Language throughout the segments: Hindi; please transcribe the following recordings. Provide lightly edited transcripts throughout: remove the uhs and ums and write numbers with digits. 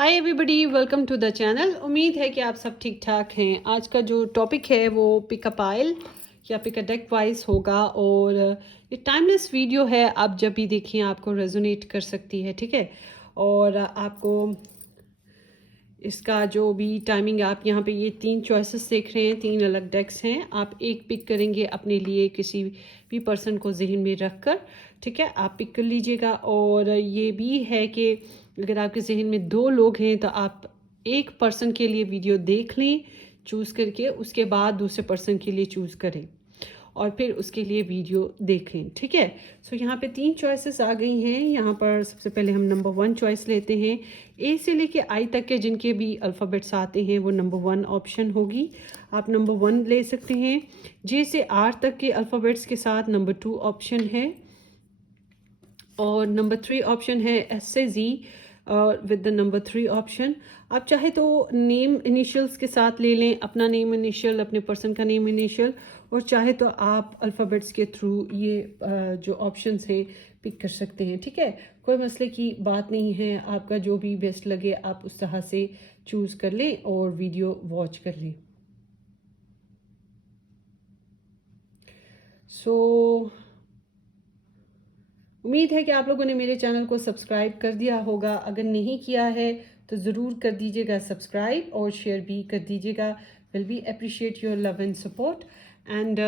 Hi everybody, welcome to the channel. उम्मीद है कि आप सब ठीक ठाक हैं। आज का जो टॉपिक है वो पिकअप आइल या पिक अ डेक वाइज होगा और ये टाइमलेस वीडियो है। आप जब भी देखें आपको रेजोनेट कर सकती है, ठीक है। और आपको इसका जो भी टाइमिंग, आप यहाँ पे ये 3 चॉइसेस देख रहे हैं, 3 अलग डेक्स हैं। आप एक पिक करेंगे अपने लिए किसी भी पर्सन को जहन में रख कर, ठीक है। आप पिक कर लीजिएगा। और ये भी है कि अगर आपके जहन में 2 लोग हैं तो आप एक पर्सन के लिए वीडियो देख लें चूज़ करके, उसके बाद दूसरे पर्सन के लिए चूज़ करें और फिर उसके लिए वीडियो देखें, ठीक है। सो यहाँ पे 3 चॉइसेस आ गई हैं। यहाँ पर सबसे पहले हम नंबर 1 चॉइस लेते हैं। ए से लेके आई तक के जिनके भी अल्फ़ाबेट्स आते हैं वो नंबर 1 ऑप्शन होगी। आप नंबर 1 ले सकते हैं। जे से आर तक के अल्फ़ाबेट्स के साथ नंबर 2 ऑप्शन है और नंबर 3 ऑप्शन है एस से जी विद द नंबर 3 ऑप्शन। आप चाहे तो नेम इनिशियल्स के साथ ले लें, अपना नेम इनिशियल, अपने पर्सन का नेम इनिशियल, और चाहे तो आप अल्फ़ाबेट्स के थ्रू ये जो ऑप्शंस हैं पिक कर सकते हैं, ठीक है। कोई मसले की बात नहीं है। आपका जो भी बेस्ट लगे आप उस तरह से चूज़ कर लें और वीडियो वॉच कर लें। सो उम्मीद है कि आप लोगों ने मेरे चैनल को सब्सक्राइब कर दिया होगा। अगर नहीं किया है तो ज़रूर कर दीजिएगा सब्सक्राइब और शेयर भी कर दीजिएगा। Will be appreciate your love and support. And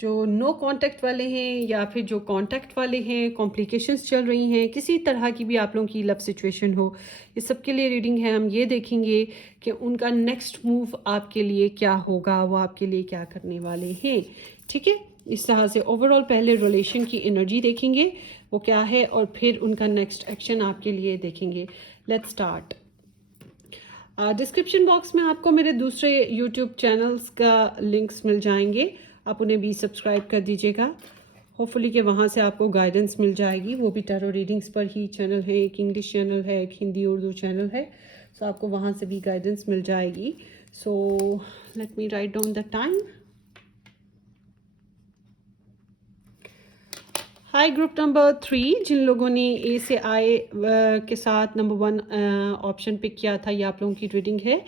जो नो कांटेक्ट वाले हैं या फिर जो कांटेक्ट वाले हैं, कॉम्प्लिकेशंस चल रही हैं, किसी तरह की भी आप लोगों की लव सिचुएशन हो, इस सब के लिए रीडिंग है। हम ये देखेंगे कि उनका नेक्स्ट मूव आपके लिए क्या होगा, वो आपके लिए क्या करने वाले हैं, ठीक है। इस तरह से ओवरऑल पहले रिलेशन की एनर्जी देखेंगे वो क्या है और फिर उनका नेक्स्ट एक्शन आपके लिए देखेंगे। Let's start. डिस्क्रिप्शन बॉक्स में आपको मेरे दूसरे यूट्यूब चैनल्स का लिंक्स मिल जाएंगे, आप उन्हें भी सब्सक्राइब कर दीजिएगा। होपफुली कि वहाँ से आपको गाइडेंस मिल जाएगी। वो भी टैरो रीडिंग्स पर ही चैनल है, एक इंग्लिश चैनल है, एक हिंदी उर्दू चैनल है। सो आपको वहाँ से भी गाइडेंस मिल जाएगी। So let me write down the time. Hi group number 3, जिन लोगों ने ए से आई के साथ नंबर 1 ऑप्शन पिक किया था, ये आप लोगों की रीडिंग है।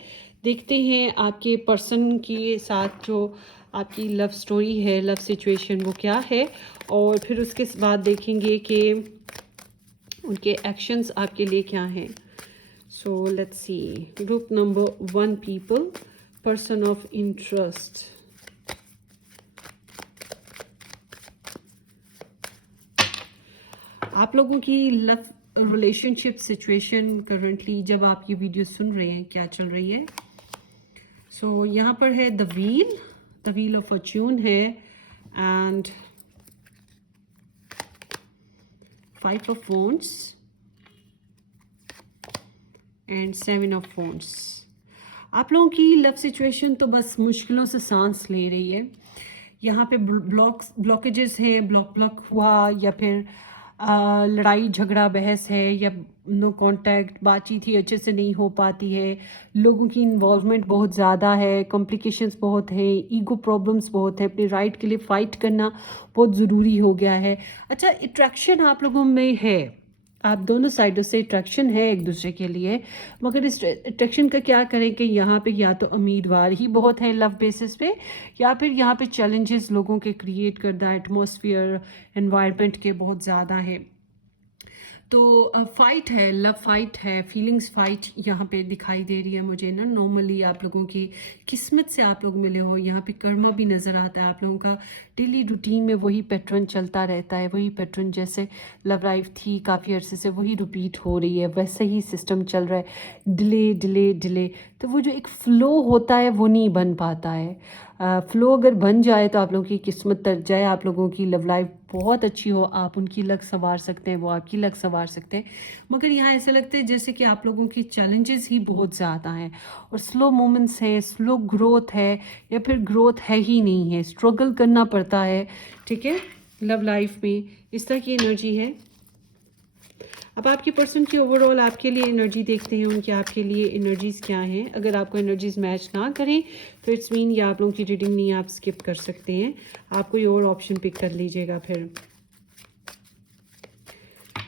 देखते हैं आपके पर्सन के साथ जो आपकी लव स्टोरी है, लव सिचुएशन वो क्या है, और फिर उसके बाद देखेंगे कि उनके एक्शंस आपके लिए क्या हैं। So let's see. Group number 1 people, person of interest. आप लोगों की लव रिलेशनशिप सिचुएशन करंटली जब आप ये वीडियो सुन रहे हैं क्या चल रही है। सो यहाँ पर है द व्हील ऑफ फॉर्च्यून है and 5 of wands and 7 of wands. आप लोगों की लव सिचुएशन तो बस मुश्किलों से सांस ले रही है। यहाँ पे ब्लॉकेजेस हैं, ब्लॉक हुआ, या फिर लड़ाई झगड़ा बहस है, या नो कांटेक्ट, बातचीत ही अच्छे से नहीं हो पाती है, लोगों की इन्वॉल्वमेंट बहुत ज़्यादा है, कॉम्प्लिकेशंस बहुत हैं, ईगो प्रॉब्लम्स बहुत है, अपने राइट के लिए फ़ाइट करना बहुत ज़रूरी हो गया है। अच्छा, अट्रैक्शन आप लोगों में है, आप दोनों साइडों से अट्रैक्शन है एक दूसरे के लिए, मगर इस अट्रैक्शन का क्या करें कि यहाँ पे या तो उम्मीदवार ही बहुत हैं लव बेसिस पे, या फिर यहाँ पे चैलेंजेस लोगों के क्रिएट करदा एटमॉस्फेयर एनवायरनमेंट के बहुत ज़्यादा है। तो फाइट है, लव फाइट है, फीलिंग्स फाइट यहाँ पे दिखाई दे रही है मुझे ना। नॉर्मली आप लोगों की किस्मत से आप लोग मिले हो, यहाँ पे कर्मा भी नज़र आता है। आप लोगों का डेली रूटीन में वही पैटर्न चलता रहता है, वही पैटर्न जैसे लव लाइफ थी काफ़ी अरसे से वही रिपीट हो रही है, वैसे ही सिस्टम चल रहा है। डिले डिले डिले, तो वो जो एक फ़्लो होता है वो नहीं बन पाता है। फ़्लो अगर बन जाए तो आप लोगों की किस्मत तर जाए, आप लोगों की लव लाइफ बहुत अच्छी हो, आप उनकी लक संवार सकते हैं, वो आपकी लक संवार सकते हैं। मगर यहाँ ऐसा लगता है जैसे कि आप लोगों की चैलेंजेस ही बहुत ज़्यादा हैं और स्लो मोमेंट्स हैं, स्लो ग्रोथ है, या फिर ग्रोथ है ही नहीं है, स्ट्रगल करना पड़ता है, ठीक है, लव लाइफ में। इस तरह की एनर्जी है। अब आपके पर्सन की ओवरऑल आपके लिए एनर्जी देखते हैं, उनकी आपके लिए एनर्जीज़ क्या हैं। अगर आपको एनर्जीज़ मैच ना करें तो इट्स मीन ये आप लोगों की रीडिंग नहीं, आप स्किप कर सकते हैं, आप कोई और ऑप्शन पिक कर लीजिएगा फिर।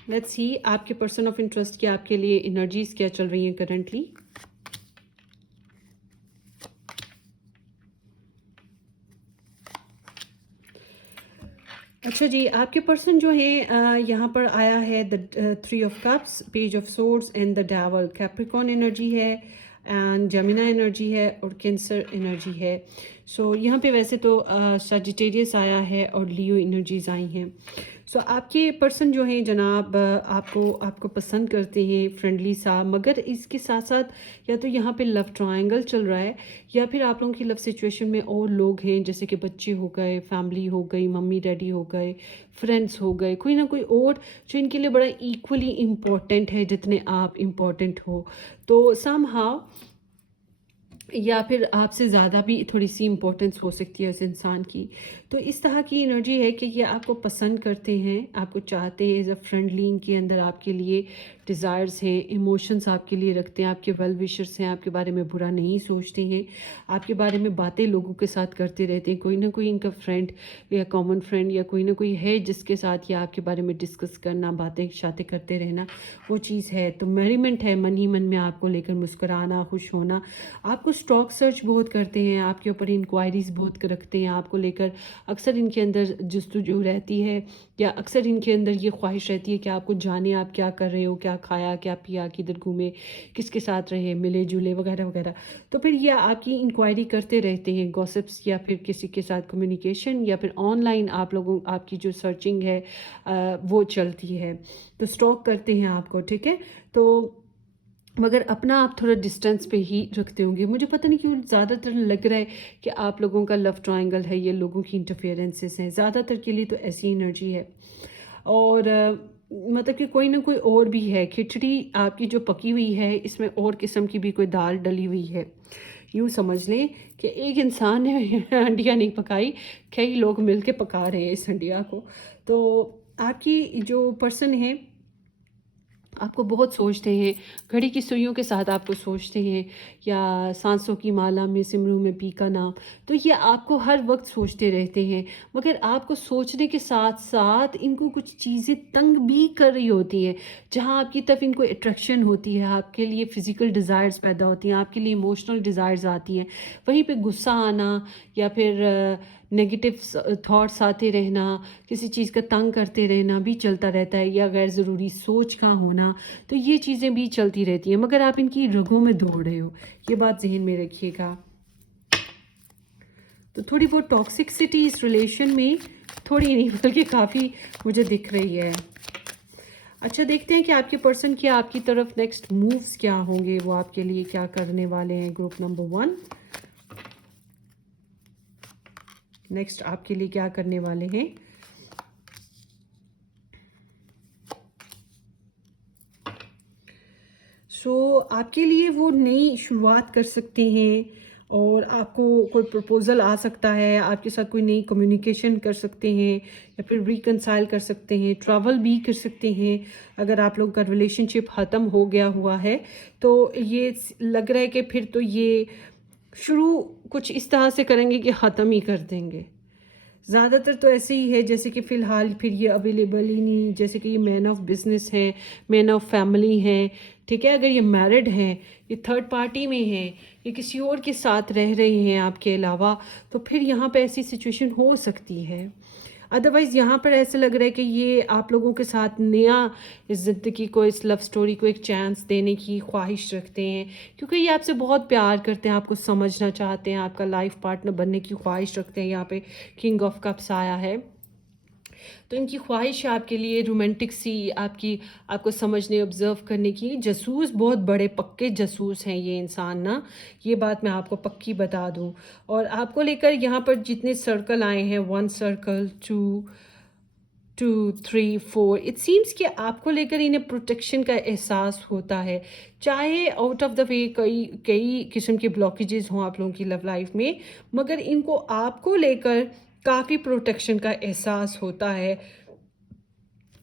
लेट्स सी आपके पर्सन ऑफ इंटरेस्ट की आपके लिए एनर्जीज़ क्या चल रही हैं करंटली। अच्छा जी, आपके पर्सन जो है यहाँ पर आया है the 3 of cups, page of swords and the devil. Capricorn energy है एंड जेमिना एनर्जी है और कैंसर एनर्जी है। सो यहाँ पे वैसे तो सजिटेरियस आया है और लियो एनर्जीज आई हैं। सो आपके पर्सन जो हैं जनाब आपको पसंद करते हैं, फ्रेंडली सा, मगर इसके साथ साथ या तो यहाँ पे लव ट्रायंगल चल रहा है या फिर आप लोगों की लव सिचुएशन में और लोग हैं, जैसे कि बच्चे हो गए, फैमिली हो गई, मम्मी डैडी हो गए, फ्रेंड्स हो गए, कोई ना कोई और जो इनके लिए बड़ा इक्वली इम्पोर्टेंट है जितने आप इम्पोर्टेंट हो। तो समहाउ या फिर आपसे ज़्यादा भी थोड़ी सी इम्पोर्टेंस हो सकती है उस इंसान की। तो इस तरह की एनर्जी है कि ये आपको पसंद करते हैं, आपको चाहते हैं एज अ फ्रेंडली, इनके अंदर आपके लिए डिज़ायर्स हैं, इमोशंस आपके लिए रखते हैं, आपके वेल विशर्स हैं, आपके बारे में बुरा नहीं सोचते हैं, आपके बारे में बातें लोगों के साथ करते रहते हैं। कोई ना कोई इनका फ्रेंड या कॉमन फ्रेंड या कोई ना कोई है जिसके साथ ये आपके बारे में डिस्कस करना, बातें शातें करते रहना, वो चीज़ है। तो मैरीमेंट है, मन ही मन में आपको लेकर मुस्कुराना, खुश होना। आपको स्टॉक सर्च बहुत करते हैं, आपके ऊपर इंक्वायरीज बहुत रखते हैं, आपको लेकर अक्सर इनके अंदर जस्तुजू रहती है या अक्सर इनके अंदर ये ख्वाहिश रहती है कि आपको जाने, आप क्या कर रहे हो, क्या खाया, क्या पिया, किधर घूमे, किसके साथ रहे, मिले जुले वगैरह वगैरह। तो फिर ये आपकी इंक्वायरी करते रहते हैं, गॉसिप्स या फिर किसी के साथ कम्युनिकेशन या फिर ऑनलाइन आप लोगों आपकी जो सर्चिंग है वो चलती है। तो स्टॉक करते हैं आपको, ठीक है। तो मगर अपना आप थोड़ा डिस्टेंस पे ही रखते होंगे। मुझे पता नहीं क्यों ज़्यादातर लग रहा है कि आप लोगों का लव ट्रायंगल है, ये लोगों की इंटरफेरेंसेस हैं, ज़्यादातर के लिए तो ऐसी एनर्जी है। और मतलब कि कोई ना कोई और भी है, खिचड़ी आपकी जो पकी हुई है इसमें और किस्म की भी कोई दाल डली हुई है। यूँ समझ लें कि एक इंसान ने हंडिया नहीं पकाई, कई लोग मिल के पका रहे हैं इस हंडिया को। तो आपकी जो पर्सन है आपको बहुत सोचते हैं, घड़ी की सुइयों के साथ आपको सोचते हैं, या सांसों की माला में सिमरू में पी का नाम। तो ये आपको हर वक्त सोचते रहते हैं, मगर आपको सोचने के साथ साथ इनको कुछ चीज़ें तंग भी कर रही होती हैं। जहाँ आपकी तरफ इनको अट्रैक्शन होती है, आपके लिए फ़िज़िकल डिज़ायर्स पैदा होती हैं, आपके लिए इमोशनल डिज़ायर्स आती हैं, वहीं पे गुस्सा आना या फिर नेगेटिव थॉट्स आते रहना, किसी चीज़ का तंग करते रहना भी चलता रहता है, या गैर ज़रूरी सोच का होना। तो ये चीज़ें भी चलती रहती हैं, मगर आप इनकी रगों में दौड़ रहे हो, ये बात जहन में रखिएगा। तो थोड़ी बहुत टॉक्सिसिटी इस रिलेशन में थोड़ी नहीं बल्कि काफ़ी मुझे दिख रही है। अच्छा, देखते हैं कि आपके पर्सन की आपकी तरफ नेक्स्ट मूव्स क्या होंगे, वो आपके लिए क्या करने वाले हैं। ग्रुप नंबर 1 नेक्स्ट आपके लिए क्या करने वाले हैं। आपके लिए वो नई शुरुआत कर सकते हैं और आपको कोई प्रपोज़ल आ सकता है, आपके साथ कोई नई कम्युनिकेशन कर सकते हैं या फिर रिकंसाइल कर सकते हैं, ट्रैवल भी कर सकते हैं। अगर आप लोगों का रिलेशनशिप ख़त्म हो गया हुआ है तो ये लग रहा है कि फिर तो ये शुरू कुछ इस तरह से करेंगे कि ख़त्म ही कर देंगे। ज़्यादातर तो ऐसे ही है जैसे कि फ़िलहाल फिर ये अवेलेबल ही नहीं, जैसे कि ये मैन ऑफ बिजनेस है, मैन ऑफ फैमिली है, ठीक है। अगर ये मैरिड हैं, ये थर्ड पार्टी में हैं, ये किसी और के साथ रह रहे हैं आपके अलावा, तो फिर यहाँ पे ऐसी सिचुएशन हो सकती है। अदरवाइज़ यहाँ पर ऐसा लग रहा है कि ये आप लोगों के साथ नया इस ज़िंदगी को, इस लव स्टोरी को एक चांस देने की ख्वाहिश रखते हैं, क्योंकि ये आपसे बहुत प्यार करते हैं, आपको समझना चाहते हैं, आपका लाइफ पार्टनर बनने की ख्वाहिश रखते हैं। यहाँ पे किंग ऑफ कप्स आया है, तो इनकी ख्वाहिश है आपके लिए रोमांटिक सी, आपको समझने, ऑब्ज़र्व करने की। जासूस, बहुत बड़े पक्के जासूस हैं ये इंसान ना, ये बात मैं आपको पक्की बता दूं। और आपको लेकर यहाँ पर जितने सर्कल आए हैं, 1 सर्कल, 2 3 4, इट सीम्स कि आपको लेकर इन्हें प्रोटेक्शन का एहसास होता है। चाहे आउट ऑफ द वे कई कई किस्म के ब्लॉकेजेस हों आप लोगों की लव लाइफ में, मगर इनको आपको लेकर काफ़ी प्रोटेक्शन का एहसास होता है।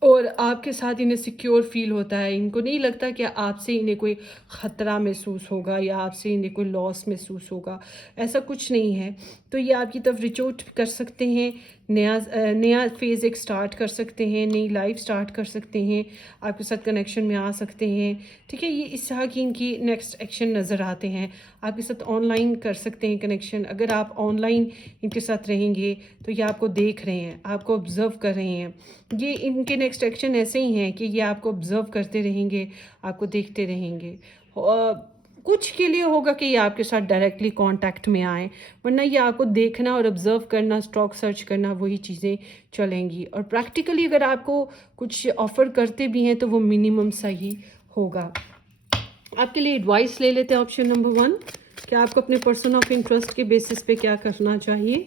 और आपके साथ इन्हें सिक्योर फील होता है। इनको नहीं लगता कि आपसे इन्हें कोई ख़तरा महसूस होगा या आपसे इन्हें कोई लॉस महसूस होगा, ऐसा कुछ नहीं है। तो ये आपकी तरफ रिच आउट कर सकते हैं, नया फेज़ एक स्टार्ट कर सकते हैं, नई लाइफ स्टार्ट कर सकते हैं, आपके साथ कनेक्शन में आ सकते हैं। ठीक है, ये इस तरह की इनकी नेक्स्ट एक्शन नज़र आते हैं। आपके साथ ऑनलाइन कर सकते हैं कनेक्शन। अगर आप ऑनलाइन इनके साथ रहेंगे तो ये आपको देख रहे हैं, आपको ऑब्ज़र्व कर रहे हैं। ये इनके नेक्स्ट एक्शन ऐसे ही हैं कि ये आपको ऑब्ज़र्व करते रहेंगे, आपको देखते रहेंगे। कुछ के लिए होगा कि ये आपके साथ डायरेक्टली कांटेक्ट में आए, वरना ये आपको देखना और ऑब्ज़र्व करना, स्टॉक सर्च करना, वही चीज़ें चलेंगी। और प्रैक्टिकली अगर आपको कुछ ऑफ़र करते भी हैं तो वो मिनिमम सा ही होगा। आपके लिए एडवाइस ले लेते हैं ऑप्शन नंबर 1, कि आपको अपने पर्सन ऑफ इंटरेस्ट के बेसिस पे क्या करना चाहिए।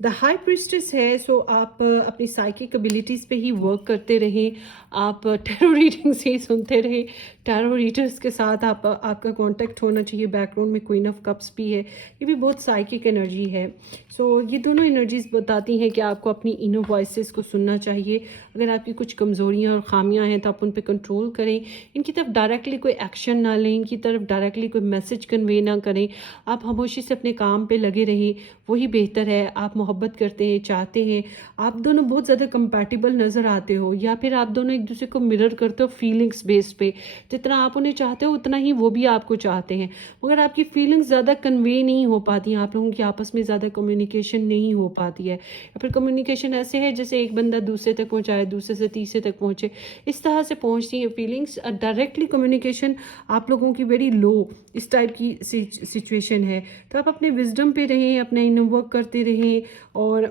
द हाई प्रिस्टेस है, सो आप अपनी साइकिक एबिलिटीज़ पे ही वर्क करते रहें। आप टैरो रीडिंग से ही सुनते रहें। टैरो रीडर्स के साथ आपका कांटेक्ट होना चाहिए। बैकग्राउंड में क्वीन ऑफ कप्स भी है, ये भी बहुत साइकिक एनर्जी है। सो ये दोनों एनर्जीज बताती हैं कि आपको अपनी इनर वॉइसेस को सुनना चाहिए। अगर आपकी कुछ कमज़ोरियाँ और ख़ामियाँ हैं तो आप उन पर कंट्रोल करें। इनकी तरफ डायरेक्टली कोई एक्शन ना लें, इनकी तरफ डायरेक्टली कोई मैसेज कन्वे ना करें। आप खामोशी से अपने काम पे लगे रहें, वही बेहतर है। आप मोहब्बत करते हैं, चाहते हैं, आप दोनों बहुत ज़्यादा कंपैटिबल नज़र आते हो, या फिर आप दोनों एक दूसरे को मिरर करते हो फीलिंग्स बेस पे। जितना आप उन्हें चाहते हो उतना ही वो भी आपको चाहते हैं, मगर आपकी फीलिंग्स ज़्यादा कन्वे नहीं हो पाती हैं, आप लोगों की आपस में ज़्यादा कम्युनिकेशन नहीं हो पाती है। या फिर कम्युनिकेशन ऐसे है जैसे एक बंदा दूसरे तक पहुँचाए, दूसरे से तीसरे तक पहुँचे, इस तरह से पहुँचती हैं फीलिंग्स। डायरेक्टली कम्युनिकेशन आप लोगों की वेरी लो, इस टाइप की सिचुएशन है। तो आप अपने विजडम पे रहें, अपना इनर वर्क करते रहें। और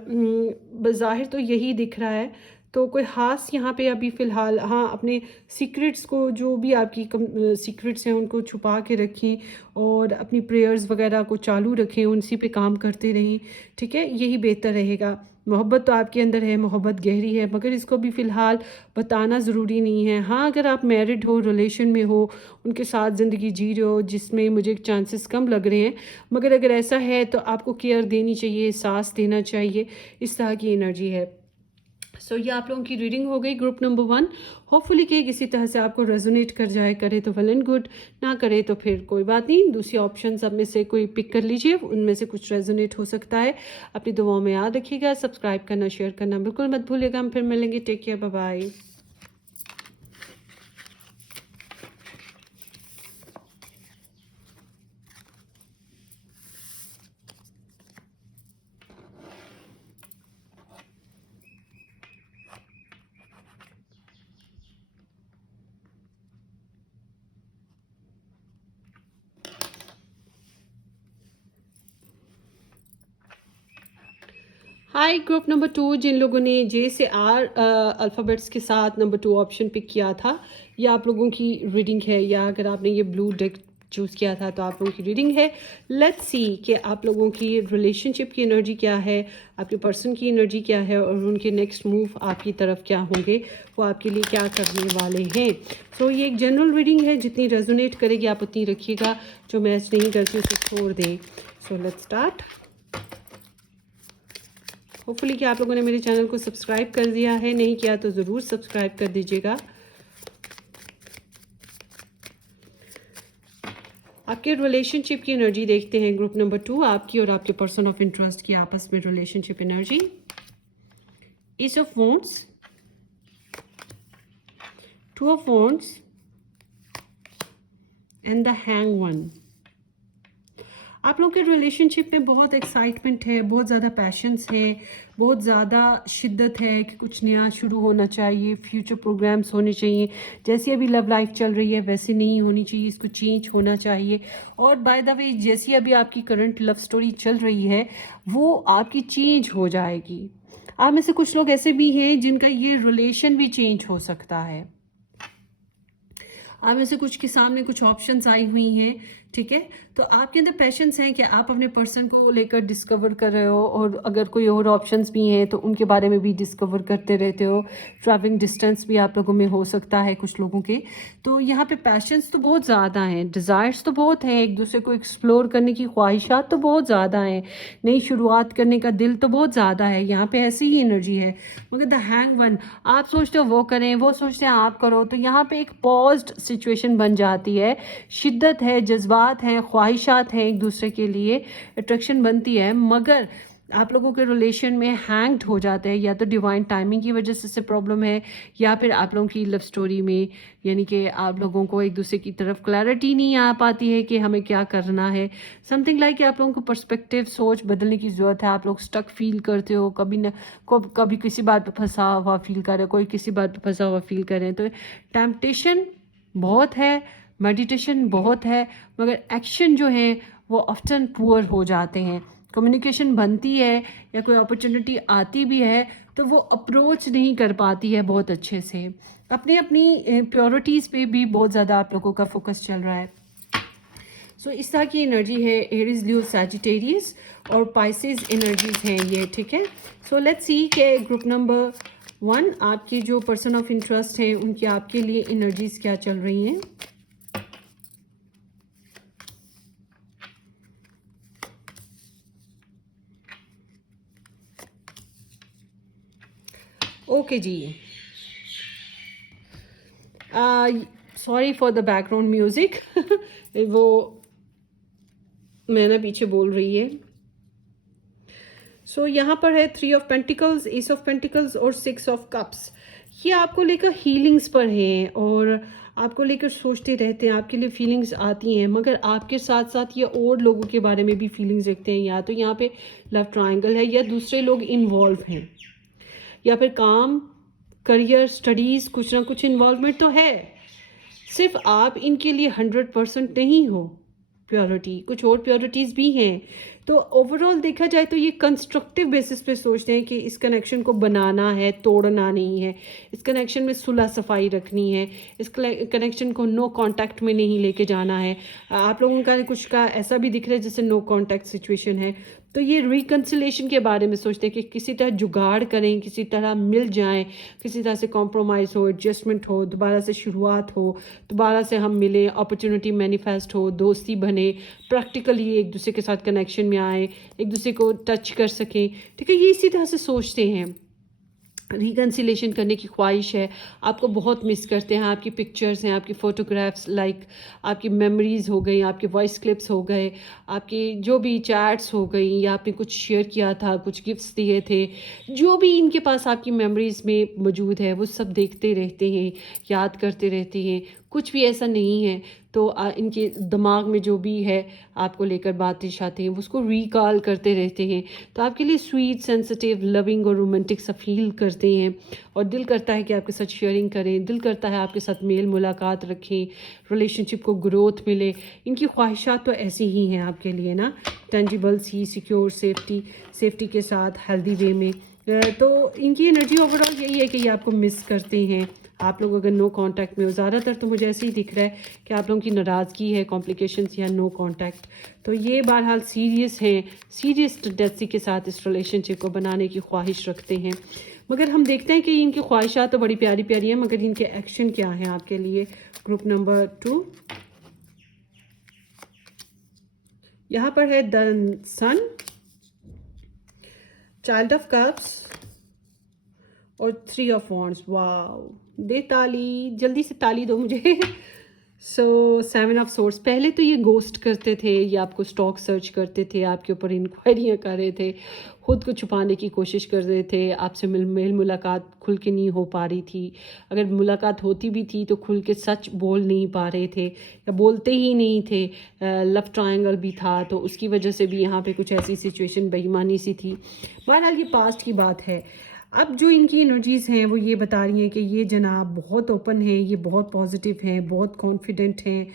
बज़ाहिर तो यही दिख रहा है, तो कोई ख़ास यहाँ पे अभी फ़िलहाल, हाँ, अपने सीक्रेट्स को, जो भी आपकी सीक्रेट्स हैं उनको छुपा के रखें और अपनी प्रेयर्स वगैरह को चालू रखें, उनसी पे काम करते रहें। ठीक है, यही बेहतर रहेगा। मोहब्बत तो आपके अंदर है, मोहब्बत गहरी है, मगर इसको भी फ़िलहाल बताना ज़रूरी नहीं है। हाँ, अगर आप मैरिड हो, रिलेशन में हो, उनके साथ ज़िंदगी जी रहे हो, जिसमें मुझे चांसेस कम लग रहे हैं, मगर अगर ऐसा है तो आपको केयर देनी चाहिए, साथ देना चाहिए। इस तरह की एनर्जी है। सो ये आप लोगों की रीडिंग हो गई ग्रुप नंबर 1। होपफुली कि किसी तरह से आपको रेजोनेट कर जाए, करे तो वेल एंड गुड, ना करे तो फिर कोई बात नहीं। दूसरी ऑप्शन सब में से कोई पिक कर लीजिए, उनमें से कुछ रेजोनेट हो सकता है। अपनी दुआओं में याद रखिएगा, सब्सक्राइब करना, शेयर करना बिल्कुल मत भूलिएगा। हम फिर मिलेंगे। Take care, bye bye. Hi group number 2, जिन लोगों ने जे से आर अल्फ़ाबेट्स के साथ नंबर 2 ऑप्शन पिक किया था, ये आप लोगों की रीडिंग है। या अगर आपने ये ब्लू डेक चूज़ किया था तो आप लोगों की रीडिंग है। लेट्स सी कि आप लोगों की रिलेशनशिप की एनर्जी क्या है, आपके पर्सन की एनर्जी क्या है, और उनके नेक्स्ट मूव आपकी तरफ क्या होंगे, वो आपके लिए क्या करने वाले हैं। सो ये एक जनरल रीडिंग है, जितनी रेजोनेट करेगी आप उतनी रखिएगा, जो मैच नहीं करती उसे छोड़ दें। So let's start. होपफुली कि आप लोगों ने मेरे चैनल को सब्सक्राइब कर दिया है, नहीं किया तो ज़रूर सब्सक्राइब कर दीजिएगा। आपके रिलेशनशिप की एनर्जी देखते हैं ग्रुप नंबर 2, आपकी और आपके पर्सन ऑफ इंटरेस्ट की आपस में relationship energy. S of wands, 2 of wands and the hang one. आप लोगों के रिलेशनशिप में बहुत एक्साइटमेंट है, बहुत ज़्यादा पैशंस है, बहुत ज़्यादा शिद्दत है कि कुछ नया शुरू होना चाहिए, फ्यूचर प्रोग्राम्स होने चाहिए। जैसी अभी लव लाइफ चल रही है वैसे नहीं होनी चाहिए, इसको चेंज होना चाहिए। और बाय द वे, जैसी अभी आपकी करंट लव स्टोरी चल रही है वो आपकी चेंज हो जाएगी। आप में से कुछ लोग ऐसे भी हैं जिनका ये रिलेशन भी चेंज हो सकता है। आप में से कुछ के सामने कुछ ऑप्शंस आई हुई हैं। ठीक है। तो आपके अंदर पैशंस हैं कि आप अपने पर्सन को लेकर डिस्कवर कर रहे हो, और अगर कोई और ऑप्शंस भी हैं तो उनके बारे में भी डिस्कवर करते रहते हो। ट्रैवलिंग डिस्टेंस भी आप लोगों में हो सकता है कुछ लोगों के। तो यहाँ पे पैशंस तो बहुत ज़्यादा हैं, डिज़ायर्स तो बहुत हैं, एक दूसरे को एक्सप्लोर करने की ख्वाहिशात तो बहुत ज़्यादा हैं, नई शुरुआत करने का दिल तो बहुत ज़्यादा है। यहाँ पे ऐसी ही एनर्जी है। मगर द हैंग वन, आप सोचते हो वो करें, वो सोचते हैं आप करो, तो यहाँ पे एक पॉज्ड सिचुएशन बन जाती है। शिद्दत है, जज्बात हैं, ख्वाहिशात हैं, एक दूसरे के लिए अट्रैक्शन बनती है, मगर आप लोगों के रिलेशन में हैंग्ड हो जाते हैं। या तो डिवाइन टाइमिंग की वजह से प्रॉब्लम है, या फिर आप लोगों की लव स्टोरी में, यानी कि आप लोगों को एक दूसरे की तरफ क्लैरिटी नहीं आ पाती है कि हमें क्या करना है। समथिंग लाइक आप लोगों को पर्सपेक्टिव, सोच बदलने की ज़रूरत है। आप लोग स्टक फील करते हो, कभी न कभी किसी बात पर फंसा हुआ फील कर रहे हो, कोई किसी बात पर फंसा हुआ फील कर रहे हैं। तो टेम्पटेशन बहुत है, मेडिटेशन बहुत है, मगर एक्शन जो है वो ऑफ्टन पुअर हो जाते हैं। कम्युनिकेशन बनती है या कोई अपॉर्चुनिटी आती भी है तो वो अप्रोच नहीं कर पाती है बहुत अच्छे से। अपनी प्योरिटीज़ पे भी बहुत ज़्यादा आप लोगों का फोकस चल रहा है। सो इस तरह की एनर्जी है। एरीज, लियो, सैजिटेरियस और पाइसेस एनर्जीज हैं ये, ठीक है। सो लेट्स सी के ग्रुप नंबर 1 आपकी जो पर्सन ऑफ इंटरेस्ट है उनकी आपके लिए एनर्जीज क्या चल रही हैं। Okay ji, sorry for the background music वो मैं ना पीछे बोल रही है। सो यहाँ पर है 3 of pentacles, S of pentacles और 6 ऑफ कप्स। ये आपको लेकर हीलिंग्स पर हैं और आपको लेकर सोचते रहते हैं, आपके लिए फीलिंग्स आती हैं, मगर आपके साथ साथ ये और लोगों के बारे में भी फीलिंग्स रखते हैं। या तो यहाँ पे लव ट्रायंगल है, या दूसरे लोग इन्वॉल्व हैं, या फिर काम, करियर, स्टडीज़, कुछ ना कुछ इन्वॉल्वमेंट तो है। सिर्फ आप इनके लिए 100% नहीं हो। प्योरिटी, कुछ और प्योरिटीज़ भी हैं। तो ओवरऑल देखा जाए तो ये कंस्ट्रक्टिव बेसिस पे सोचते हैं कि इस कनेक्शन को बनाना है, तोड़ना नहीं है। इस कनेक्शन में सुलह सफाई रखनी है। इस कनेक्शन को नो कांटेक्ट में नहीं लेके जाना है। आप लोगों का कुछ का ऐसा भी दिख रहा है जैसे नो कांटेक्ट सिचुएशन है। तो ये रिकन्सिलेशन के बारे में सोचते हैं कि किसी तरह जुगाड़ करें, किसी तरह मिल जाएं, किसी तरह से कॉम्प्रोमाइज़ हो, एडजस्टमेंट हो, दोबारा से शुरुआत हो, दोबारा से हम मिलें, अपॉर्चुनिटी मैनिफेस्ट हो, दोस्ती बने, प्रैक्टिकली एक दूसरे के साथ कनेक्शन में आए, एक दूसरे को टच कर सकें। ठीक है, ये इसी तरह से सोचते हैं। रिकन्सिलेशन करने की ख्वाहिश है, आपको बहुत मिस करते हैं, आपकी पिक्चर्स हैं, आपकी फ़ोटोग्राफ्स, लाइक आपकी मेमोरीज़ हो गई, आपके वॉइस क्लिप्स हो गए, आपकी जो भी चैट्स हो गई, या आपने कुछ शेयर किया था, कुछ गिफ्ट्स दिए थे, जो भी इनके पास आपकी मेमोरीज़ में मौजूद है वो सब देखते रहते हैं, याद करते रहते हैं। कुछ भी ऐसा नहीं है तो इनके दिमाग में जो भी है आपको लेकर बातें शातें हैं वो उसको रिकॉल करते रहते हैं। तो आपके लिए स्वीट, सेंसिटिव, लविंग और रोमांटिक सा फील करते हैं, और दिल करता है कि आपके साथ शेयरिंग करें, दिल करता है आपके साथ मेल मुलाकात रखें, रिलेशनशिप को ग्रोथ मिले। इनकी ख्वाहिशात तो ऐसी ही हैं आपके लिए ना, टेंजिबल्स ही, सिक्योर, सेफ्टी के साथ, हेल्दी वे में। तो इनकी एनर्जी ओवरऑल यही है कि ये आपको मिस करते हैं। आप लोग अगर नो कांटेक्ट में हो, ज़्यादातर तो मुझे ऐसे ही दिख रहा है कि आप लोगों की नाराज़गी है, कॉम्प्लिकेशंस या नो कांटेक्ट। तो ये बहरहाल सीरियस हैं, सीरियस टेंडेंसी के साथ इस रिलेशनशिप को बनाने की ख्वाहिश रखते हैं। मगर हम देखते हैं कि इनकी ख्वाहिशात तो बड़ी प्यारी प्यारी हैं, मगर इनके एक्शन क्या हैं आपके लिए। ग्रुप नंबर 2 यहाँ पर है the sun, child of cups और 3 ऑफ वॉन्ड्स। वाओ, दे ताली, जल्दी से ताली दो मुझे। सो 7 ऑफ सोर्स, पहले तो ये गोस्ट करते थे, ये आपको स्टॉक सर्च करते थे, आपके ऊपर इंक्वायरियाँ कर रहे थे, खुद को छुपाने की कोशिश कर रहे थे, आपसे मेल मुलाकात खुल के नहीं हो पा रही थी। अगर मुलाकात होती भी थी तो खुल के सच बोल नहीं पा रहे थे, या बोलते ही नहीं थे। लव ट्रायंगल भी था तो उसकी वजह से भी यहाँ पे कुछ ऐसी सिचुएशन बेईमानी सी थी। बहरहाल ये पास्ट की बात है। अब जो इनकी एनर्जीज़ हैं वो ये बता रही हैं कि ये जनाब बहुत ओपन हैं, ये बहुत पॉजिटिव हैं, बहुत कॉन्फिडेंट हैं,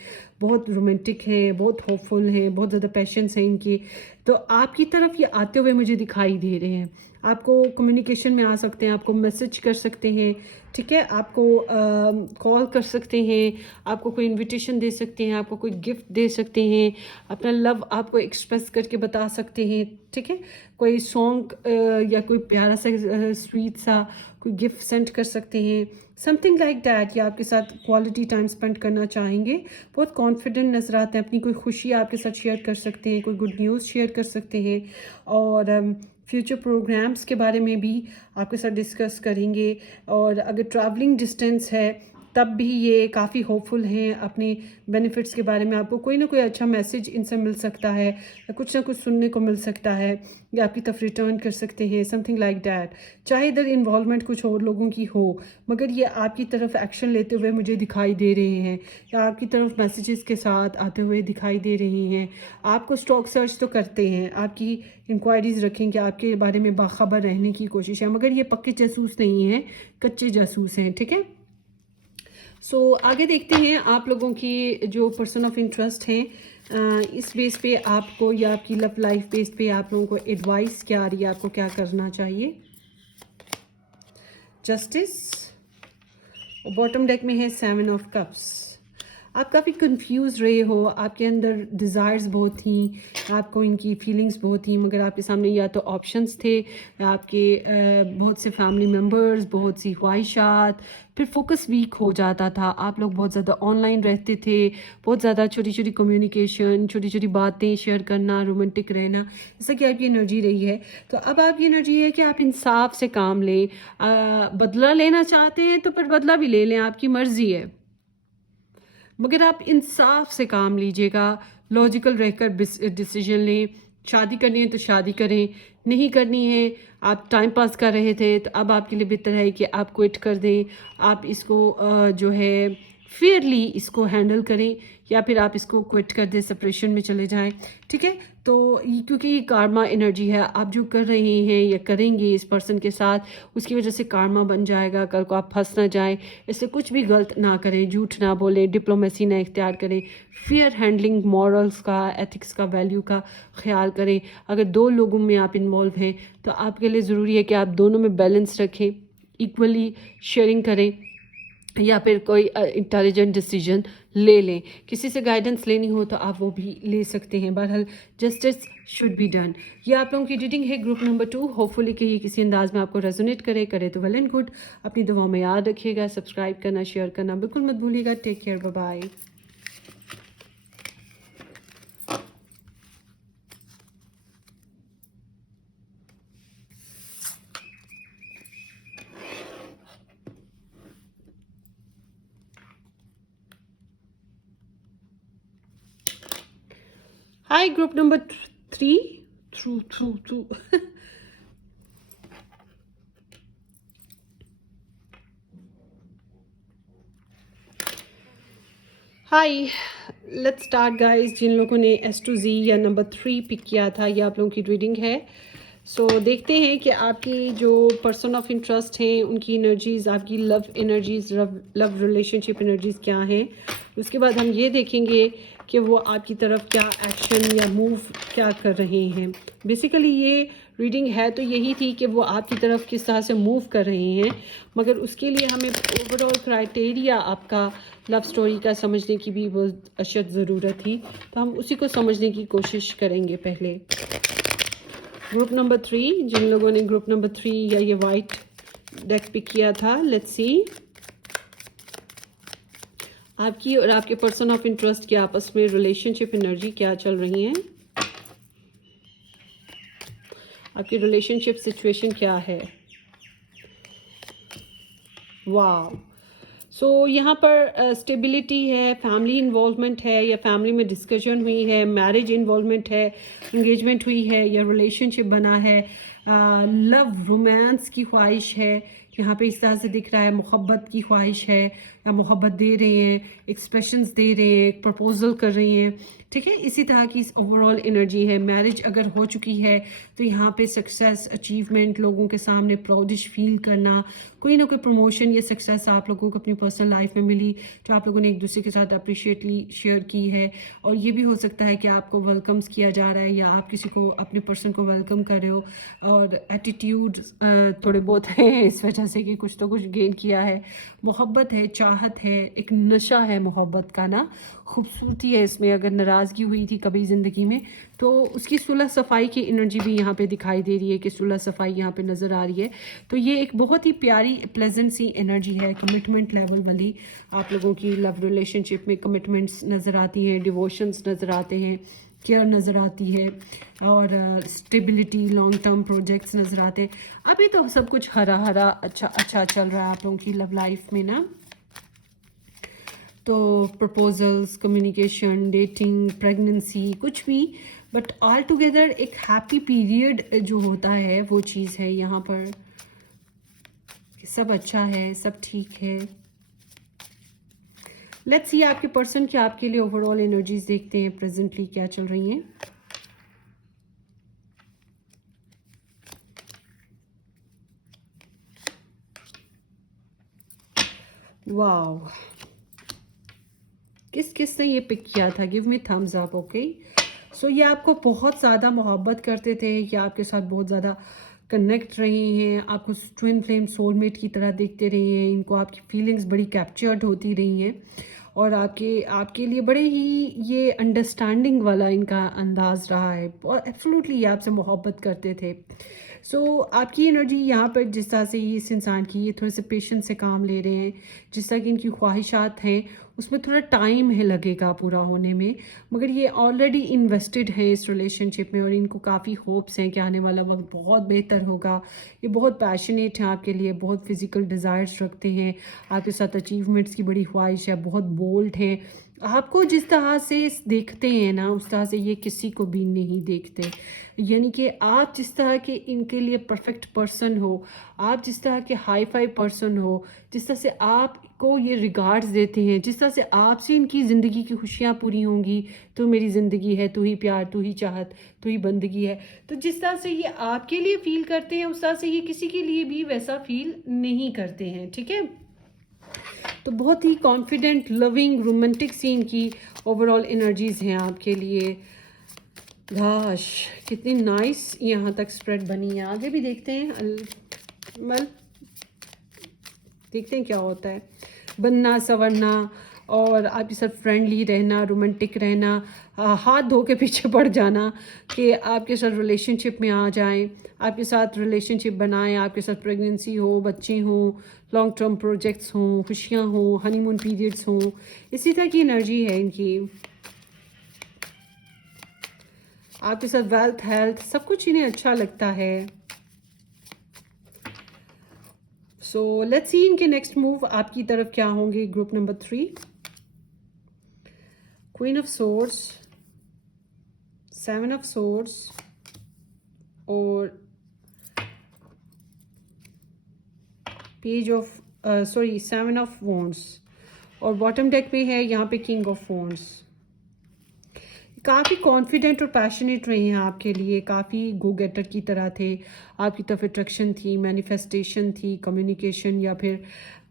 बहुत रोमांटिक हैं, बहुत होपफुल हैं, बहुत ज़्यादा पैशंस हैं इनके। तो आपकी तरफ ये आते हुए मुझे दिखाई दे रहे हैं। आपको कम्युनिकेशन में आ सकते हैं, आपको मैसेज कर सकते हैं, ठीक है, आपको कॉल कर सकते हैं, आपको कोई इनविटेशन दे सकते हैं, आपको कोई गिफ्ट दे सकते हैं, अपना लव आपको एक्सप्रेस करके बता सकते हैं, ठीक है। कोई सॉन्ग या कोई प्यारा सा स्वीट सा कोई गिफ्ट सेंड कर सकते हैं, समथिंग लाइक दैट। या आपके साथ क्वालिटी टाइम स्पेंड करना चाहेंगे, बहुत कॉन्फिडेंट नज़र आते हैं, अपनी कोई खुशी आपके साथ शेयर कर सकते हैं, कोई गुड न्यूज़ शेयर कर सकते हैं। और फ्यूचर प्रोग्राम्स के बारे में भी आपके साथ डिस्कस करेंगे। और अगर ट्रैवलिंग डिस्टेंस है तब भी ये काफ़ी होपफुल हैं अपने बेनिफिट्स के बारे में। आपको कोई ना कोई अच्छा मैसेज इनसे मिल सकता है, या कुछ ना कुछ सुनने को मिल सकता है, या आपकी तरफ रिटर्न कर सकते हैं, समथिंग लाइक दैट। चाहे इधर इन्वॉल्वमेंट कुछ और लोगों की हो, मगर ये आपकी तरफ एक्शन लेते हुए मुझे दिखाई दे रहे हैं, या आपकी तरफ मैसेजेस के साथ आते हुए दिखाई दे रहे हैं। आपको स्टॉक सर्च तो करते हैं, आपकी इंक्वायरीज़ रखेंगे, आपके बारे में बाखबर रहने की कोशिश है, मगर ये पक्के जासूस नहीं हैं, कच्चे जासूस हैं, ठीक है। सो आगे देखते हैं आप लोगों की जो पर्सन ऑफ इंटरेस्ट हैं, इस बेस पे आपको या आपकी लव लाइफ बेस पे आप लोगों को एडवाइस क्या आ रही है, आपको क्या करना चाहिए। जस्टिस, बॉटम डेक में है 7 ऑफ कप्स। आप काफ़ी कंफ्यूज रहे हो, आपके अंदर डिज़ायर्स बहुत थी, आपको इनकी फीलिंग्स बहुत थी, मगर आपके सामने या तो ऑप्शंस थे, या आपके बहुत से फैमिली मेम्बर्स, बहुत सी ख्वाहिशात, फिर फोकस वीक हो जाता था। आप लोग बहुत ज़्यादा ऑनलाइन रहते थे, बहुत ज़्यादा छोटी छोटी कम्युनिकेशन, छोटी छोटी बातें शेयर करना, रोमांटिक रहना, जैसा कि आपकी एनर्जी रही है। तो अब आपकी एनर्जी है कि आप इंसाफ से काम लें। बदला लेना चाहते हैं तो फिर बदला भी ले लें, आपकी मर्ज़ी है, मगर आप इंसाफ से काम लीजिएगा, लॉजिकल रहकर डिसीजन लें। शादी करनी है तो शादी करें, नहीं करनी है, आप टाइम पास कर रहे थे तो अब आपके लिए बेहतर है कि आप क्विट कर दें। आप इसको जो है फेयरली इसको हैंडल करें, या फिर आप इसको क्विट कर दें, सेपरेशन में चले जाएं, ठीक है। तो क्योंकि ये कार्मा एनर्जी है, आप जो कर रहे हैं या करेंगे इस पर्सन के साथ, उसकी वजह से कार्मा बन जाएगा। कल को आप फंस ना जाएं, इससे कुछ भी गलत ना करें, झूठ ना बोलें, डिप्लोमेसी ना इख्तियार करें, फेयर हैंडलिंग, मॉरल्स का, एथिक्स का, वैल्यू का ख्याल करें। अगर 2 लोगों में आप इन्वॉल्व हैं तो आपके लिए ज़रूरी है कि आप दोनों में बैलेंस रखें, इक्वली शेयरिंग करें, या फिर कोई इंटेलिजेंट डिसीजन ले लें। किसी से गाइडेंस लेनी हो तो आप वो भी ले सकते हैं। बहरहाल जस्टिस शुड बी डन। ये आप लोगों की रीडिंग है ग्रुप नंबर 2। होपफुली कि ये किसी अंदाज में आपको रेजोनेट करे तो वेल एंड गुड। अपनी दुआओं में याद रखिएगा, सब्सक्राइब करना, शेयर करना बिल्कुल मत भूलिएगा। Take care, bye bye. Hi, group number 3. Through. Hi, let's start guys. जिन लोगों ने S to Z या नंबर 3 पिक किया था, ये आप लोगों की रीडिंग है। सो देखते हैं कि आपकी जो पर्सन ऑफ इंटरेस्ट हैं उनकी एनर्जीज़, आपकी love energies, love relationship energies क्या हैं। उसके बाद हम ये देखेंगे कि वो आपकी तरफ क्या एक्शन या मूव क्या कर रहे हैं। बेसिकली ये रीडिंग है तो यही थी कि वो आपकी तरफ किस तरह से मूव कर रहे हैं, मगर उसके लिए हमें ओवरऑल क्राइटेरिया आपका लव स्टोरी का समझने की भी बहुत अशद ज़रूरत थी, तो हम उसी को समझने की कोशिश करेंगे। पहले ग्रुप नंबर 3, जिन लोगों ने ग्रुप नंबर 3 या ये वाइट डेक पिक किया था, लेट्स सी आपकी और आपके पर्सन ऑफ इंटरेस्ट के आपस में रिलेशनशिप एनर्जी क्या चल रही है, आपकी रिलेशनशिप सिचुएशन क्या है। वाह, सो यहाँ पर स्टेबिलिटी है, फैमिली इन्वॉल्वमेंट है, या फैमिली में डिस्कशन हुई है, मैरिज इन्वॉल्वमेंट है, एंगेजमेंट हुई है, या रिलेशनशिप बना है, लव रोमांस की ख्वाहिश है, यहाँ पे इस तरह से दिख रहा है, मोहब्बत की ख्वाहिश है या मोहब्बत दे रहे हैं, एक्सप्रेशंस दे रहे हैं, प्रपोजल कर रही हैं, ठीक है। इसी तरह की ओवरऑल एनर्जी है। मैरिज अगर हो चुकी है तो यहाँ पे सक्सेस, अचीवमेंट, लोगों के सामने प्राउडिश फील करना, कोई ना कोई प्रमोशन या सक्सेस आप लोगों को अपनी पर्सनल लाइफ में मिली जो आप लोगों ने एक दूसरे के साथ अप्रिशिएटली शेयर की है। और ये भी हो सकता है कि आपको वेलकम्स किया जा रहा है या आप किसी को, अपने पर्सन को वेलकम कर रहे हो, और एटीट्यूड थोड़े बहुत हैं इस वजह से कि कुछ तो कुछ गेन किया है। मोहब्बत है, चाहत है, एक नशा है मोहब्बत का ना, खूबसूरती है इसमें। अगर नाराज़गी हुई थी कभी ज़िंदगी में तो उसकी सुलह सफाई की एनर्जी भी यहाँ पे दिखाई दे रही है कि सुलह सफाई यहाँ पे नज़र आ रही है। तो ये एक बहुत ही प्यारी प्लेजेंट सी एनर्जी है, कमिटमेंट लेवल वाली। आप लोगों की लव रिलेशनशिप में कमिटमेंट्स नज़र आती हैं, डिवोशंस नज़र आते हैं, केयर नज़र आती है, और स्टेबिलिटी, लॉन्ग टर्म प्रोजेक्ट्स नज़र आते हैं। अभी तो सब कुछ हरा हरा अच्छा चल रहा है आप लोगों की लव लाइफ में ना। तो प्रपोजल्स, कम्युनिकेशन, डेटिंग, प्रेगनेंसी, कुछ भी, बट ऑल टुगेदर एक हैप्पी पीरियड जो होता है वो चीज़ है यहाँ पर। सब अच्छा है, सब ठीक है। लेट्स सी आपके पर्सन की आपके लिए ओवरऑल एनर्जीज देखते हैं प्रेजेंटली क्या चल रही हैं। वाओ, किस ने ये पिक किया था? Give me thumbs up. Okay, so ये आपको बहुत ज़्यादा मोहब्बत करते थे, या आपके साथ बहुत ज़्यादा कनेक्ट रहे हैं, आपको ट्विन फ्लेम सोलमेट की तरह देखते रहे हैं, इनको आपकी फीलिंग्स बड़ी कैप्चर्ड होती रही हैं, और आपके आपके लिए बड़े ही ये अंडरस्टैंडिंग वाला इनका अंदाज रहा है। और एब्सोल्युटली ये आपसे मोहब्बत करते थे। सो आपकी एनर्जी यहाँ पर जिस तरह से इस इंसान की, ये थोड़े से पेशेंस से काम ले रहे हैं, जिस तरह की इनकी ख्वाहिशात हैं उसमें थोड़ा टाइम है लगेगा पूरा होने में, मगर ये ऑलरेडी इन्वेस्टेड हैं इस रिलेशनशिप में, और इनको काफ़ी होप्स हैं कि आने वाला वक्त बहुत बेहतर होगा। ये बहुत पैशनेट हैं आपके लिए, बहुत फिजिकल डिज़ायर्स रखते हैं, आपके साथ अचीवमेंट्स की बड़ी ख्वाहिश है, बहुत बोल्ड हैं। आपको जिस तरह से देखते हैं ना उस तरह से ये किसी को भी नहीं देखते। यानी कि आप जिस तरह के इनके लिए परफेक्ट पर्सन हो, आप जिस तरह के हाई फाई पर्सन हो, जिस तरह से आपको ये रिगार्ड्स देते हैं, जिस तरह से आपसे इनकी ज़िंदगी की खुशियाँ पूरी होंगी, तू मेरी ज़िंदगी है, तू ही प्यार, तू ही चाहत, तू ही बंदगी है, तो जिस तरह से ये आपके लिए फ़ील करते हैं उस तरह से ये किसी के लिए भी वैसा फील नहीं करते हैं, ठीक है। तो बहुत ही कॉन्फिडेंट, लविंग, रोमांटिक सी इनकी ओवरऑल एनर्जीज हैं आपके लिए। गोश, कितनी नाइस यहाँ तक स्प्रेड बनी है। आगे भी देखते हैं, देखते हैं क्या होता है। बनना संवरना और आपके साथ फ्रेंडली रहना, रोमांटिक रहना, हाथ धो के पीछे पड़ जाना कि आपके साथ रिलेशनशिप में आ जाएं, आपके साथ रिलेशनशिप बनाएं, आपके साथ प्रेगनेंसी हो, बच्चे हों, लॉन्ग टर्म प्रोजेक्ट्स हों, खुशियां हों, हनीमून पीरियड्स हों, इसी तरह की एनर्जी है इनकी। आपके साथ वेल्थ, हेल्थ, सब कुछ इन्हें अच्छा लगता है। सो लेट्स सी इनके नेक्स्ट मूव आपकी तरफ क्या होंगे। Group number 3, queen of swords, 7 of swords और पेज ऑफ 7 ऑफ वॉन्ड्स, और बॉटम डेक पे है यहाँ पे किंग ऑफ वॉन्ड्स। काफ़ी कॉन्फिडेंट और पैशनेट रहे हैं आपके लिए, काफ़ी गो गेटर की तरह थे, आपकी तरफ अट्रैक्शन थी, मैनिफेस्टेशन थी, कम्युनिकेशन, या फिर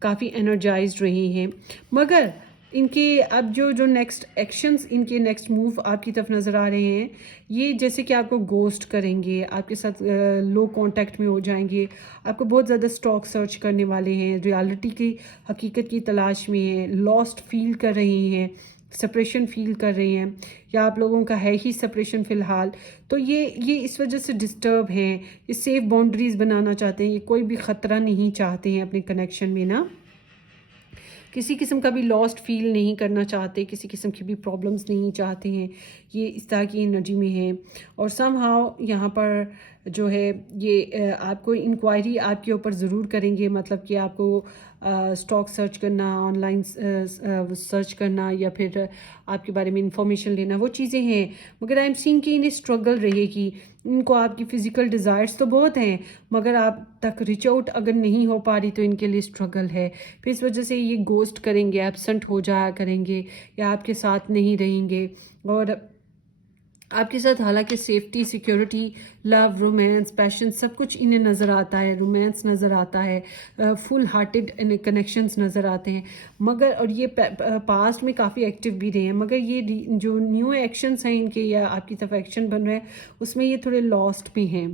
काफ़ी एनर्जाइज्ड रहे हैं। मगर इनके अब जो नेक्स्ट एक्शंस, इनके नेक्स्ट मूव आपकी तरफ नज़र आ रहे हैं, ये जैसे कि आपको गोस्ट करेंगे, आपके साथ लो कांटेक्ट में हो जाएंगे, आपको बहुत ज़्यादा स्टॉक सर्च करने वाले हैं, रियलिटी की, हकीकत की तलाश में हैं, लॉस्ट फील कर रहे हैं, सेपरेशन फील कर रहे हैं, या आप लोगों का है ही सेपरेशन फ़िलहाल। तो ये इस वजह से डिस्टर्ब हैं, ये सेफ बाउंड्रीज़ बनाना चाहते हैं, ये कोई भी ख़तरा नहीं चाहते हैं अपने कनेक्शन में ना, किसी किस्म का भी लॉस्ट फील नहीं करना चाहते, किसी किस्म की भी प्रॉब्लम्स नहीं चाहते हैं, ये इस तरह की एनर्जी में है। और समहाउ यहाँ पर जो है ये आपको इंक्वायरी आपके ऊपर ज़रूर करेंगे, मतलब कि आपको स्टॉक सर्च करना, ऑनलाइन सर्च करना या फिर आपके बारे में इंफॉर्मेशन लेना, वो चीज़ें हैं। मगर आई एम सीइंग कि इन्हें स्ट्रगल रहेगी, इनको आपकी फ़िज़िकल डिज़ायर्स तो बहुत हैं मगर आप तक रीच आउट अगर नहीं हो पा रही तो इनके लिए स्ट्रगल है। फिर इस वजह से ये गोस्ट करेंगे, एब्सेंट हो जाया करेंगे या आपके साथ नहीं रहेंगे। और आपके साथ हालांकि safety, security, love, romance, passion सब कुछ इन्हें नज़र आता है, रोमांस नज़र आता है, फुल हार्टेड कनेक्शंस नज़र आते हैं। मगर और ये पास्ट में काफ़ी एक्टिव भी रहे हैं, मगर ये जो न्यू एक्शंस हैं इनके या आपकी तरफ एक्शन बन रहे हैं उसमें ये थोड़े लॉस्ट भी हैं,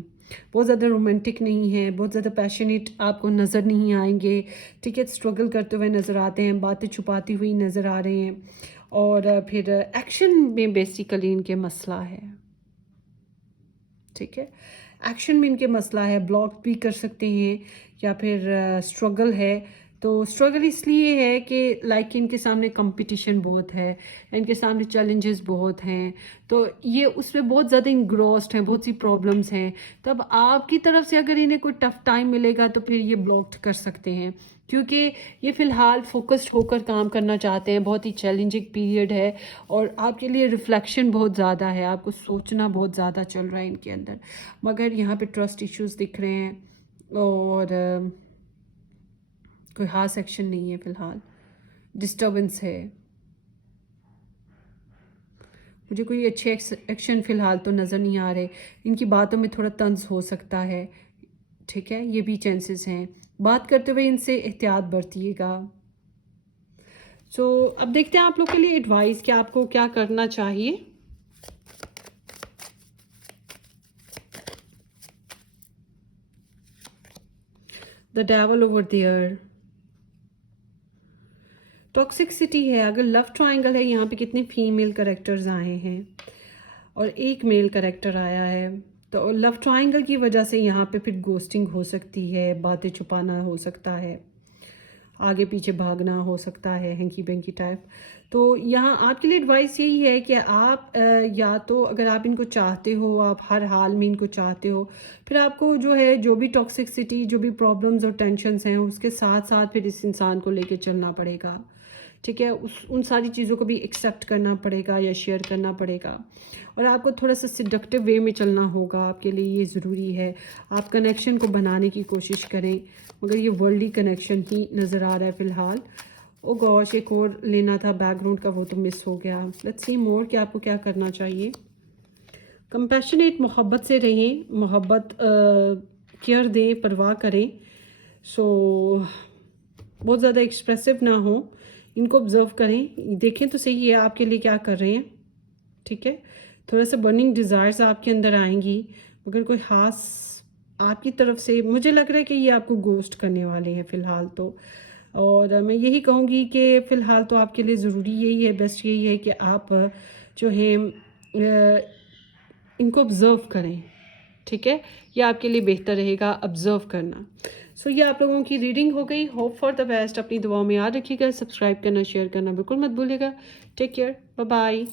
बहुत ज़्यादा रोमांटिक नहीं है, बहुत ज़्यादा पैशनेट आपको नज़र नहीं आएंगे। ठीक है, स्ट्रगल करते हुए नज़र आते हैं, बातें छुपाती हुई नज़र आ रहे हैं। और फिर एक्शन में बेसिकली इनके मसला है। ठीक है, एक्शन में इनके मसला है, ब्लॉक भी कर सकते हैं या फिर स्ट्रगल है। तो स्ट्रगल इसलिए है कि लाइक इनके सामने कंपटीशन बहुत है, इनके सामने चैलेंजेस बहुत हैं, तो ये उसमें बहुत ज़्यादा इंग्रोस्ड हैं, बहुत सी प्रॉब्लम्स हैं। तब आपकी तरफ से अगर इन्हें कोई टफ टाइम मिलेगा तो फिर ये ब्लॉक कर सकते हैं, क्योंकि ये फ़िलहाल फोकस्ड होकर काम करना चाहते हैं। बहुत ही चैलेंजिंग पीरियड है और आपके लिए रिफ्लेक्शन बहुत ज़्यादा है, आपको सोचना बहुत ज़्यादा चल रहा है इनके अंदर। मगर यहाँ पे ट्रस्ट इश्यूज दिख रहे हैं और कोई खास एक्शन नहीं है फ़िलहाल, डिस्टर्बेंस है। मुझे कोई अच्छे एक्शन फ़िलहाल तो नज़र नहीं आ रहे। इनकी बातों में थोड़ा तंज हो सकता है, ठीक है, ये भी चांसेस हैं। बात करते हुए इनसे एहतियात बरतिएगा। अब देखते हैं आप लोग के लिए एडवाइस कि आपको क्या करना चाहिए। The devil over there, toxicity है। अगर लव ट्रायंगल है, यहाँ पे कितने फीमेल कैरेक्टर्स आए हैं और एक मेल कैरेक्टर आया है, तो लव ट्रायंगल की वजह से यहाँ पे फिर गोस्टिंग हो सकती है, बातें छुपाना हो सकता है, आगे पीछे भागना हो सकता है, हैंकी बेंकी टाइप। तो यहाँ आपके लिए एडवाइस यही है कि आप या तो अगर आप इनको चाहते हो, आप हर हाल में इनको चाहते हो, फिर आपको जो है जो भी टॉक्सिसिटी, जो भी प्रॉब्लम्स और टेंशन्स हैं उसके साथ साथ फिर इस इंसान को लेके चलना पड़ेगा। ठीक है, उन सारी चीज़ों को भी एक्सेप्ट करना पड़ेगा या शेयर करना पड़ेगा और आपको थोड़ा सा सिडक्टिव वे में चलना होगा, आपके लिए ये ज़रूरी है। आप कनेक्शन को बनाने की कोशिश करें, मगर ये वर्ल्डली कनेक्शन ही नज़र आ रहा है फ़िलहाल। ओ गॉश, एक और लेना था बैकग्राउंड का, वो तो मिस हो गया। लेट्स सी मोर कि आपको क्या करना चाहिए। कंपैशनेट, मोहब्बत से रहें, मोहब्बत केयर दें, परवाह करें। बहुत ज़्यादा एक्सप्रेसिव ना हो, इनको ऑब्जर्व करें, देखें तो सही है आपके लिए क्या कर रहे हैं। ठीक है, थोड़ा सा बर्निंग डिज़ायर्स आपके अंदर आएंगी, मगर कोई ख़ास आपकी तरफ से मुझे लग रहा है कि ये आपको गोस्ट करने वाले हैं फ़िलहाल तो। और मैं यही कहूँगी कि फ़िलहाल तो आपके लिए ज़रूरी यही है, बेस्ट यही है कि आप जो है इनको ऑब्ज़र्व करें। ठीक है, ये आपके लिए बेहतर रहेगा ऑब्ज़र्व करना। ये आप लोगों की रीडिंग हो गई। होप फॉर द बेस्ट, अपनी दुआओं में याद रखिएगा, सब्सक्राइब करना, शेयर करना बिल्कुल मत भूलिएगा। Take care, bye bye.